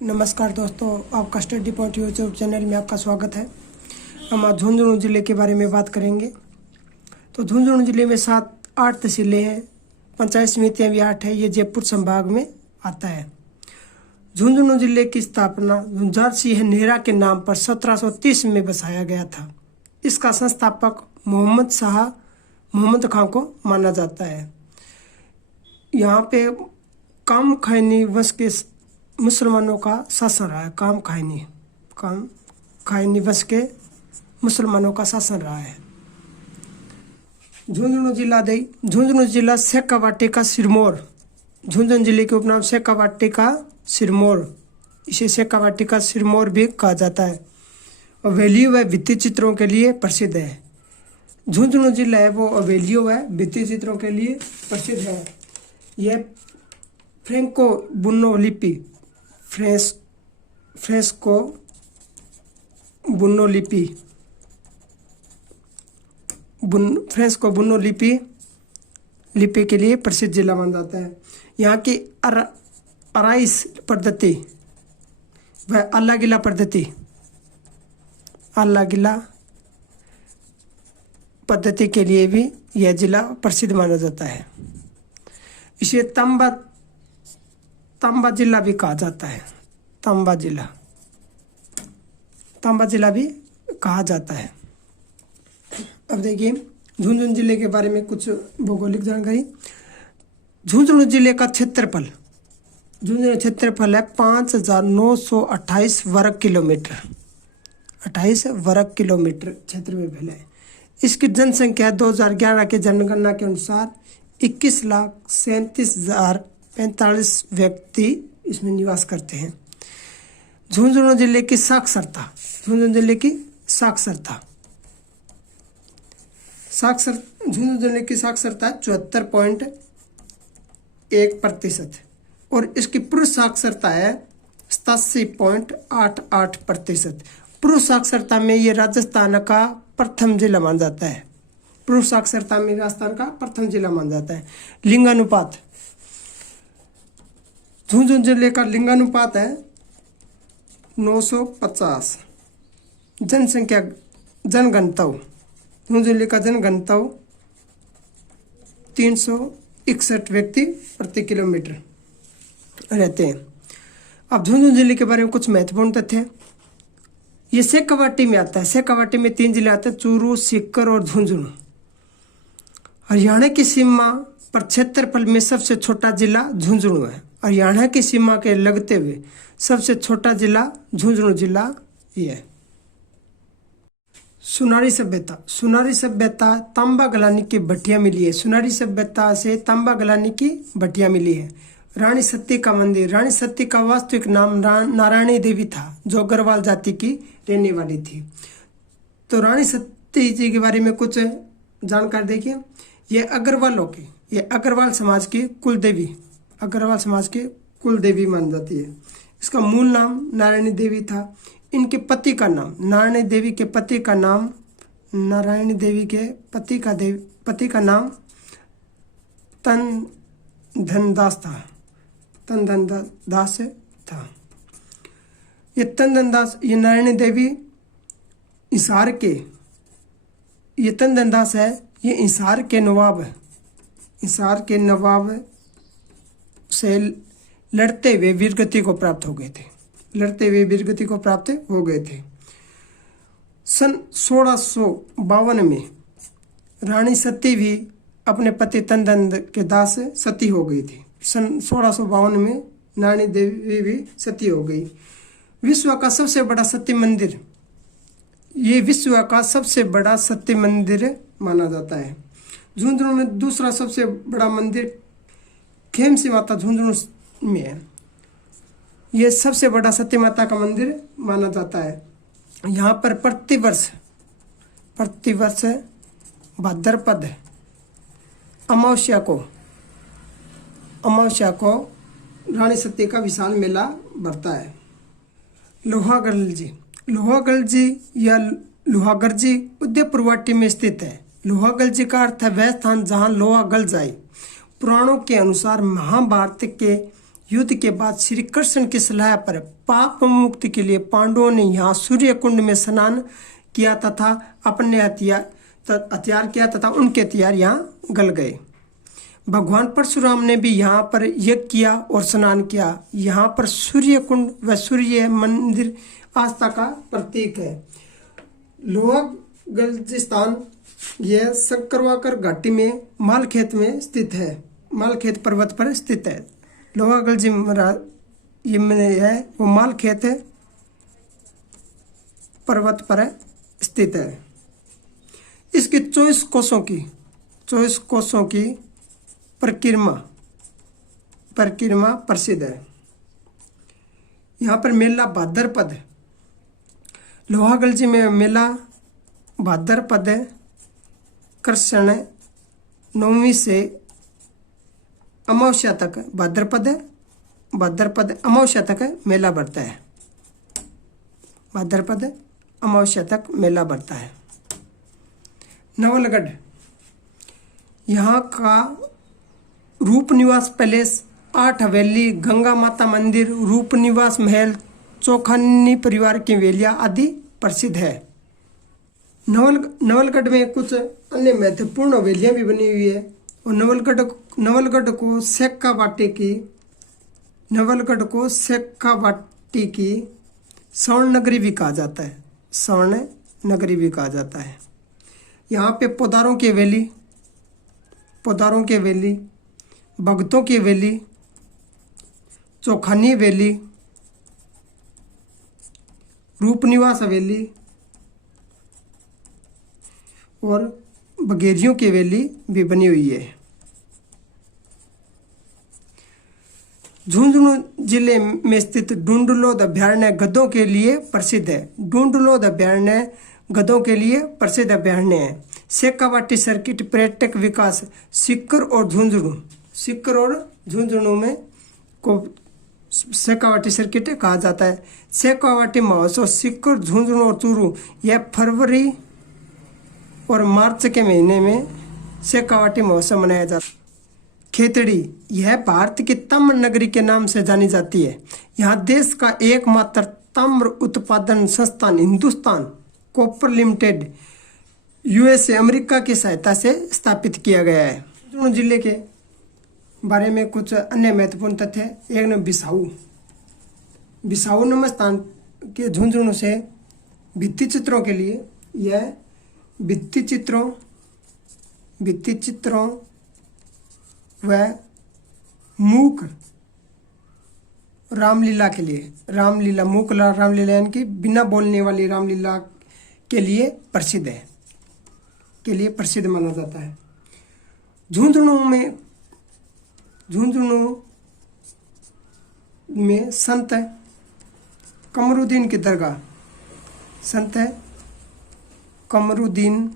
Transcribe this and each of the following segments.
नमस्कार दोस्तों, आपका स्टडी पॉइंट यूट्यूब चैनल में आपका स्वागत है। हम आज झुंझुनू ज़िले के बारे में बात करेंगे। तो झुंझुनू ज़िले में 7-8 तहसीलें हैं, पंचायत समितियाँ भी 8 है। ये जयपुर संभाग में आता है। झुंझुनू ज़िले की स्थापना झुंझार सिंह नेहरा के नाम पर 1730 में बसाया गया था। इसका संस्थापक मोहम्मद खां को माना जाता है। यहाँ पे काम खैनी वंश के मुसलमानों का शासन रहा है। काम खैनी वंश के मुसलमानों का शासन रहा है। झुंझुनू जिला शेखावाटी का सिरमौर। झुंझुनू जिले के उपनाम शेखावाटी का सिरमौर, इसे शेखावाटी का सिरमौर भी कहा जाता है। और हवेलियों व भित्ति चित्रों के लिए प्रसिद्ध है। झुंझुनू जिला है वो हवेलियों व भित्ति चित्रों के लिए प्रसिद्ध है। यह फ्रेंको बुनो लिपि फ्रेस्को बुनो लिपि के लिए प्रसिद्ध जिला माना जाता है। यहाँ की अराइस पद्धति व अल्लागिला पद्धति के लिए भी यह जिला प्रसिद्ध माना जाता है। इसे तांबा जिला भी कहा जाता है। तांबा जिला भी कहा जाता है। अब देखिए झुंझुनू जिले के बारे में कुछ भौगोलिक जानकारी। झुंझुनू जिले का क्षेत्रफल है 5928 वर्ग किलोमीटर। 28 वर्ग किलोमीटर क्षेत्र में फैला है। इसकी जनसंख्या 2011 के जनगणना के अनुसार 21,37,045 व्यक्ति इसमें निवास करते हैं। झुंझुनू जिले की साक्षरता 74.1% और इसकी पुरुष साक्षरता है 87.88%। पुरुष साक्षरता में ये राजस्थान का प्रथम जिला माना जाता है। पुरुष साक्षरता में राजस्थान का प्रथम जिला माना जाता है। लिंगानुपात, झुंझुनू जिले का लिंगानुपात है 950। जनघनत्व झुंझुनू जिले का जनघनत्व 361 व्यक्ति प्रति किलोमीटर रहते हैं। अब झुंझुनू जिले के बारे में कुछ महत्वपूर्ण तथ्य। ये शेखावाटी में आता है। शेखावाटी में 3 जिले आते हैं, चूरू, सीकर और झुंझुनू। हरियाणा की सीमा पर क्षेत्रफल में सबसे छोटा जिला झुंझुनू है। हरियाणा की सीमा के लगते हुए सबसे छोटा जिला झुंझुनू जिला ये है। सुनारी सभ्यता तांबा गलानी की भट्टियां मिली है। सुनारी सभ्यता से तांबा गलानी की भट्टियां मिली है। रानी सती का मंदिर। रानी सती का वास्तविक नाम नारायणी देवी था, जो अग्रवाल जाति की रहने वाली थी। तो रानी सती जी के बारे में कुछ जानकारी देखिए। ये अग्रवाल समाज की कुलदेवी मानी जाती है। इसका मूल नाम नारायणी देवी था। इनके पति का नाम नारायणी देवी के पति का नाम तनधनदास था। ये तनधनदास, ये नारायणी देवी ये तनधनदास है। ये हिसार के नवाब से लड़ते हुए वीरगति को प्राप्त हो गए थे। सन 1652 में रानी सती भी अपने पति तनधन के दास सती हो गई थी। सन 1652 में रानी देवी भी सती हो गई। विश्व का सबसे बड़ा सत्य मंदिर माना जाता है। झुंझुनू में दूसरा सबसे बड़ा मंदिर खेमसी माता झुंझुनू में है। यह सबसे बड़ा सती माता का मंदिर माना जाता है। यहाँ पर प्रतिवर्ष भाद्रपद अमावस्या को रानी सती का विशाल मेला भरता है। लोहागढ़जी या लोहागढ़जी उदयपुरवाटी में स्थित है। लोहागढ़जी का अर्थ है वह स्थान जहाँ लोहा गल जाए। पुराणों के अनुसार महाभारत के युद्ध के बाद श्री कृष्ण की सलाह पर पाप मुक्ति के लिए पांडवों ने यहाँ सूर्य कुंड में स्नान किया तथा अपने हथियार किया तथा उनके हथियार यहाँ गल गए। भगवान परशुराम ने भी यहाँ पर यज्ञ किया और स्नान किया। यहाँ पर सूर्य कुंड व सूर्य मंदिर आस्था का प्रतीक है। लोहागलजी यह शंकरवाकर घाटी में मालखेत में स्थित है, मालखेत पर्वत पर स्थित है। लोहागलजी ये है वो मालखेत पर्वत पर स्थित है। इसकी 24 कोसों की परिक्रमा प्रसिद्ध है। यहाँ पर मेला भाद्रपद, लोहागलजी में मेला भाद्रपद कृष्ण नवमी से अमावस्या तक भाद्रपद अमावस्या तक मेला बढ़ता है। भाद्रपद अमावस्या तक मेला बढ़ता है। नवलगढ़ यहाँ का रूपनिवास पैलेस, 8 हवेली, गंगा माता मंदिर, रूपनिवास महल, चौखानी परिवार की हवेलियाँ आदि प्रसिद्ध है। नवलगढ़ में कुछ अन्य महत्वपूर्ण हवेलियाँ भी बनी हुई है। और नवलगढ़ को शेखावाटी की स्वर्ण नगरी भी कहा जाता है। स्वर्ण नगरी भी कहा जाता है। यहाँ पे पौधारों की हवेली, भगतों की हवेली, चौखानी हवेली, रूपनिवास हवेली और बघेरियों की हवेली भी बनी हुई है। झुंझुनू जिले में स्थित ढूंढलोद अभयारण्य गधों के लिए प्रसिद्ध है। ढूंढलोद अभयारण्य गधों के लिए प्रसिद्ध अभयारण्य है। शेखावाटी सर्किट पर्यटक विकास, सीकर और झुंझुनू में को शेखावाटी सर्किट कहा जाता है। शेखावाटी महोत्सव सीकर, झुंझुनू और चूरू यह फरवरी और मार्च के महीने में शेखावाटी महोत्सव मनाया जाता है। खेतड़ी यह भारत की ताम्र नगरी के नाम से जानी जाती है। यहाँ देश का एकमात्र ताम्र उत्पादन संस्थान Hindustan copper limited USA America की सहायता से स्थापित किया गया है। झुंझुनू जिले के बारे में कुछ अन्य महत्वपूर्ण तथ्य। एक न बिसाऊ नामक स्थान के झुंझुनू से भित्ति चित्रों के लिए यह भित्ति चित्रों व मूक रामलीला के लिए, रामलीला यानी कि बिना बोलने वाली रामलीला के लिए प्रसिद्ध है, के लिए प्रसिद्ध माना जाता है। झुंझुनू में संत कमरुद्दीन की दरगाह, संत कमरुद्दीन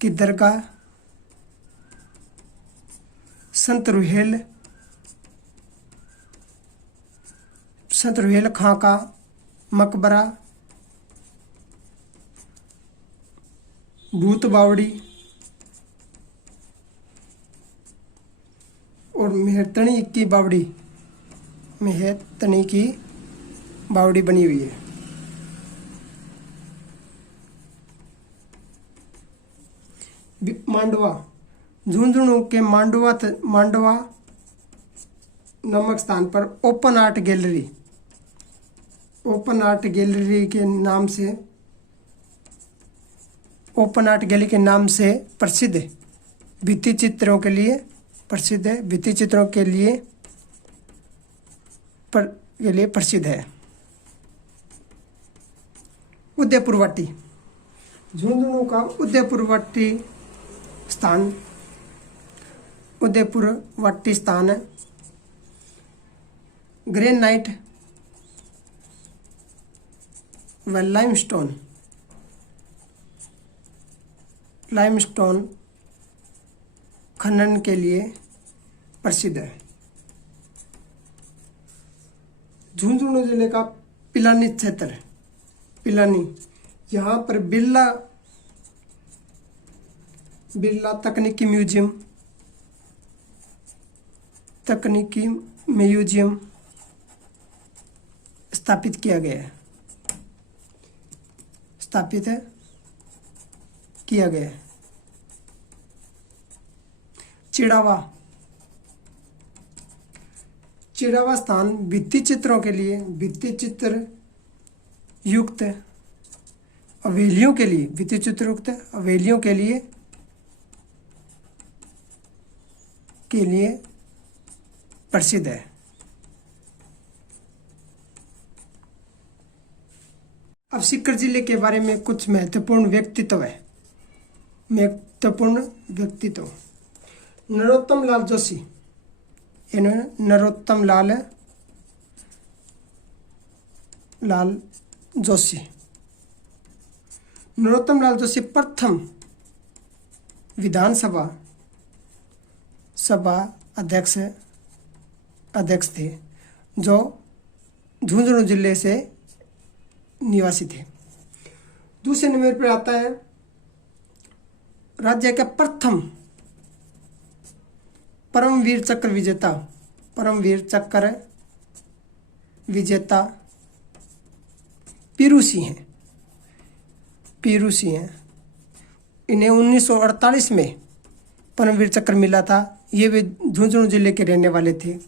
की दरगाह, संत रुहेल खां का मकबरा, भूत बावड़ी और मेहतनी की बावड़ी बनी हुई है। मांडवा, झुंझुनू के मांडवा नामक स्थान पर ओपन आर्ट गैलरी के नाम से प्रसिद्ध है। भित्ति चित्रों के लिए प्रसिद्ध है। उदयपुरवाटी, झुंझुनू का उदयपुरवाटी स्थान है। ग्रेनाइट व लाइमस्टोन खनन के लिए प्रसिद्ध है। झुंझुनू जिले का पिलानी क्षेत्र, यहाँ पर बिरला तकनीकी म्यूजियम स्थापित किया गया है, स्थापित किया गया है। चिड़ावा, चिड़ावा स्थान भित्ति चित्रों के लिए, भित्ति चित्र युक्त हवेलियों के लिए, भित्ति चित्र युक्त हवेलियों के लिए प्रसिद्ध है। अब सीकर जिले के बारे में कुछ महत्वपूर्ण व्यक्तित्व है। महत्वपूर्ण व्यक्तित्व, नरोत्तम लाल जोशी, नरोत्तम लाल जोशी। नरोत्तम लाल जोशी प्रथम विधानसभा अध्यक्ष थे जो झुंझुनू जिले से निवासी थे। दूसरे नंबर पर आता है राज्य का प्रथम परमवीर चक्र विजेता, परमवीर चक्र विजेता पीरू सिंह हैं, पीरू सिंह हैं। इन्हें 1948 में परमवीर चक्र मिला था। ये भी झुंझुनू जिले के रहने वाले थे।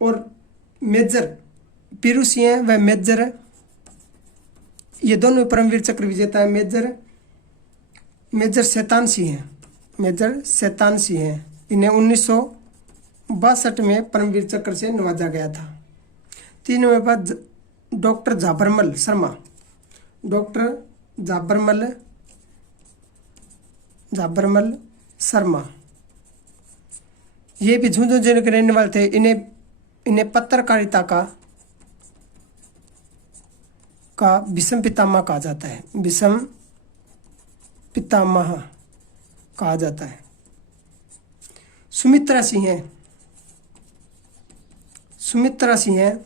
और मेजर पीरू सिंह व मेजर, ये दोनों परमवीर चक्र विजेता है। मेजर शैतान सिंह हैं, मेजर शैतान सिंह हैं। इन्हें 1962 में परमवीर चक्र से नवाजा गया था। 3 नंबर पर डॉक्टर झाबरमल शर्मा, डॉक्टर झाबरमल शर्मा, ये भी झुंझुनू जिले के रहने वाले थे। इन्हें पत्रकारिता का विषम पितामह कहा जाता है, विषम पितामह कहा जाता है। सुमित्रा सिंह है, सुमित्रा सिंह है,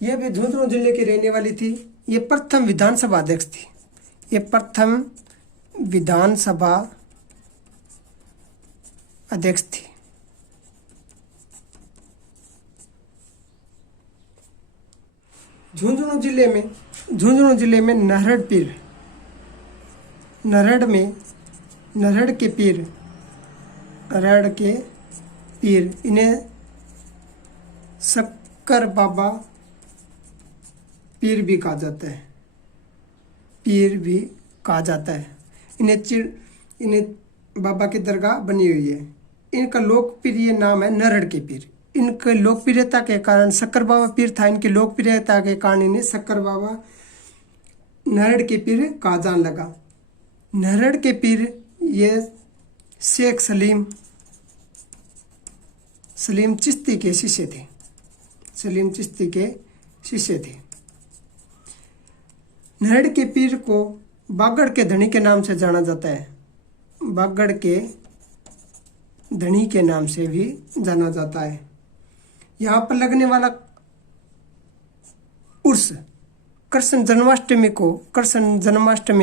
यह भी झुंझुनू जिले की रहने वाली थी। ये प्रथम विधानसभा अध्यक्ष थी, ये प्रथम विधानसभा अध्यक्ष थी। झुंझुनू जिले में नरहड़ पीर, नरहड़ के पीर, इन्हें शक्कर बाबा पीर भी कहा जाता है, पीर भी कहा जाता है। इन्हें बाबा की दरगाह बनी हुई है। इनका लोकप्रिय नाम है नरहड़ के पीर। इनके लोकप्रियता के कारण शक्कर बाबा पीर था, इनकी लोकप्रियता के कारण इन्हें शक्कर बाबा नरहड़ के पीर कहा जाने लगा। नरहड़ के पीर ये शेख सलीम चिश्ती के शिष्य थे, सलीम चिश्ती के शिष्य थे। नरहड़ के पीर को बागड़ के धनी के नाम से जाना जाता है, बागड़ के धनी के नाम से भी जाना जाता है। यहाँ पर लगने वाला उर्स कृष्ण जन्माष्टमी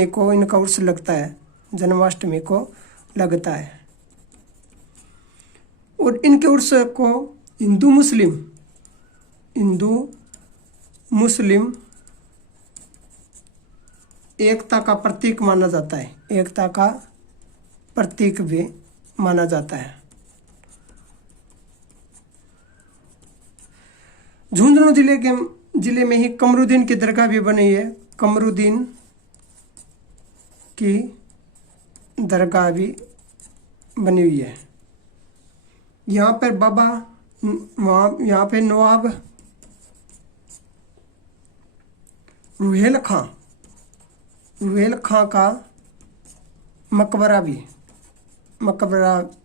को इनका उर्स लगता है, जन्माष्टमी को लगता है। और इनके उर्स को हिंदू मुस्लिम एकता का प्रतीक माना जाता है, एकता का प्रतीक भी माना जाता है। झुंझुनू जिले में ही कमरुद्दीन की दरगाह भी बनी है, कमरुद्दीन की दरगाह भी बनी हुई है। यहाँ पर यहाँ पे नवाब रुहेल खां का मकबरा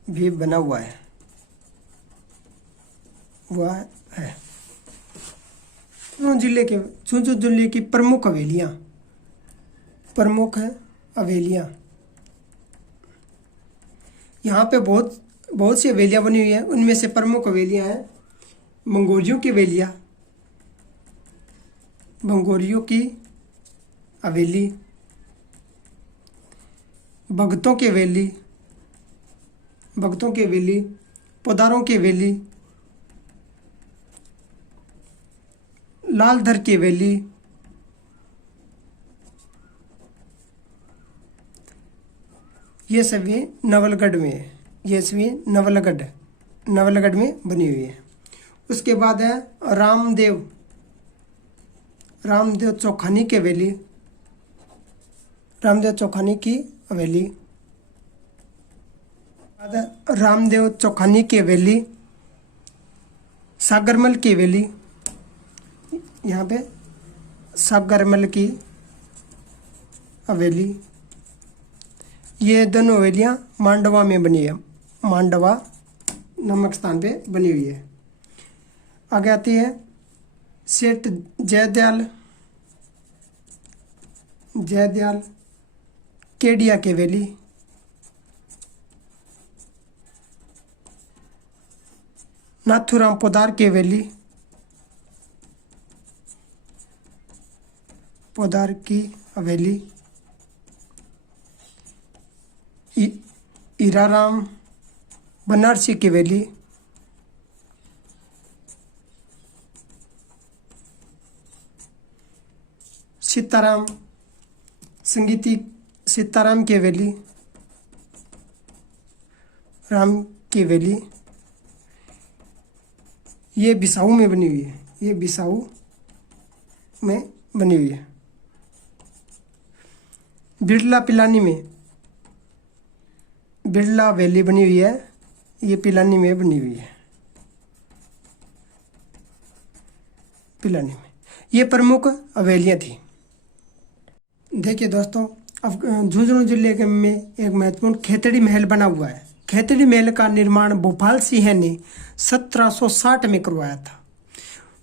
भी बना हुआ है, झुंझुनू जिले की प्रमुख हवेलियाँ, यहाँ पे बहुत सी हवेलियाँ बनी हुई हैं। उनमें से प्रमुख हवेलियाँ हैं मंगोलियों की हवेली, भगतों की हवेली, पोदारों की हवेली, लालधर की हवेली, ये सभी नवलगढ़ में है। ये सभी नवलगढ़ में बनी हुई है। उसके बाद है रामदेव चौखानी की हवेली, रामदेव चौखानी की हवेली, रामदेव चौखानी की हवेली, सागरमल की हवेली, यहाँ पे सागरमल की हवेली। ये दोनों हवेलियाँ मांडवा में बनी है, मांडवा नामक स्थान पे बनी हुई है। आगे आती है सेठ जयदयाल केडिया की हवेली, नाथूराम पोदार की हवेली, पोदार की हवेली, हीराराम बनारसी की हवेली, सीताराम संगीती सीताराम की हवेली, राम की हवेली, ये बिसाऊ में बनी हुई है, ये बिसाऊ में बनी हुई है। बिरला पिलानी में बिरला हवेली बनी हुई है, ये पिलानी में बनी हुई है, पिलानी में। ये प्रमुख हवेलियाँ थी। देखिए दोस्तों, अब झुंझुनू जिले के में एक महत्वपूर्ण खेतड़ी महल बना हुआ है। खेतड़ी महल का निर्माण भोपाल सिंह ने 1760 में करवाया था।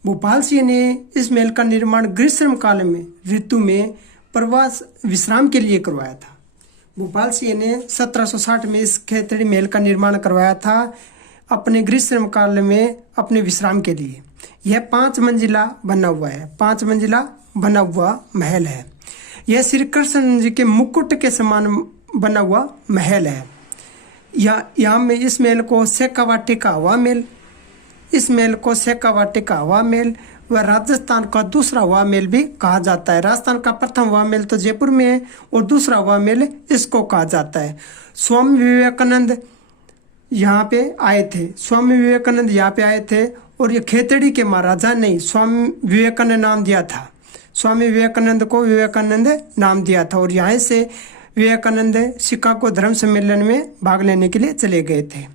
भोपाल सिंह ने इस महल का निर्माण ग्रीष्म काल में ऋतु में प्रवास विश्राम के लिए करवाया था। भोपाल सिंह ने 1760 में इस खेतड़ी महल का निर्माण करवाया था अपने ग्रीष्म काल में अपने विश्राम के लिए। यह 5 मंजिला बना हुआ है, 5 मंजिला बना हुआ महल है। यह श्री कृष्ण जी के मुकुट के समान बना हुआ महल है। यहाँ में इस महल को शेखावाटी का हवा महल, इस महल को शेखावाटी का हवा महल व राजस्थान का दूसरा हवा महल भी कहा जाता है। राजस्थान का प्रथम हवा महल तो जयपुर में है और दूसरा हवा महल इसको कहा जाता है। स्वामी विवेकानंद यहाँ पे आए थे, स्वामी विवेकानंद यहाँ पे आए थे और ये खेतड़ी के महाराजा ने स्वामी विवेकानंद नाम दिया था। स्वामी विवेकानंद को विवेकानंद नाम दिया था और यहाँ से विवेकानंद शिकागो धर्म सम्मेलन में भाग लेने के लिए चले गए थे।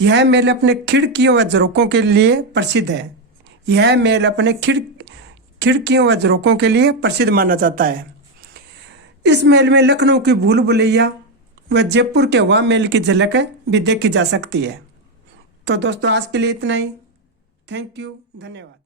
यह महल अपने खिड़कियों व झरोकों के लिए प्रसिद्ध है। यह महल अपने खिड़कियों व झरोकों के लिए प्रसिद्ध माना जाता है। इस महल में लखनऊ की भूल भुलैया व जयपुर के हवा महल की झलक भी देखी जा सकती है। तो दोस्तों, आज के लिए इतना ही। थैंक यू, धन्यवाद।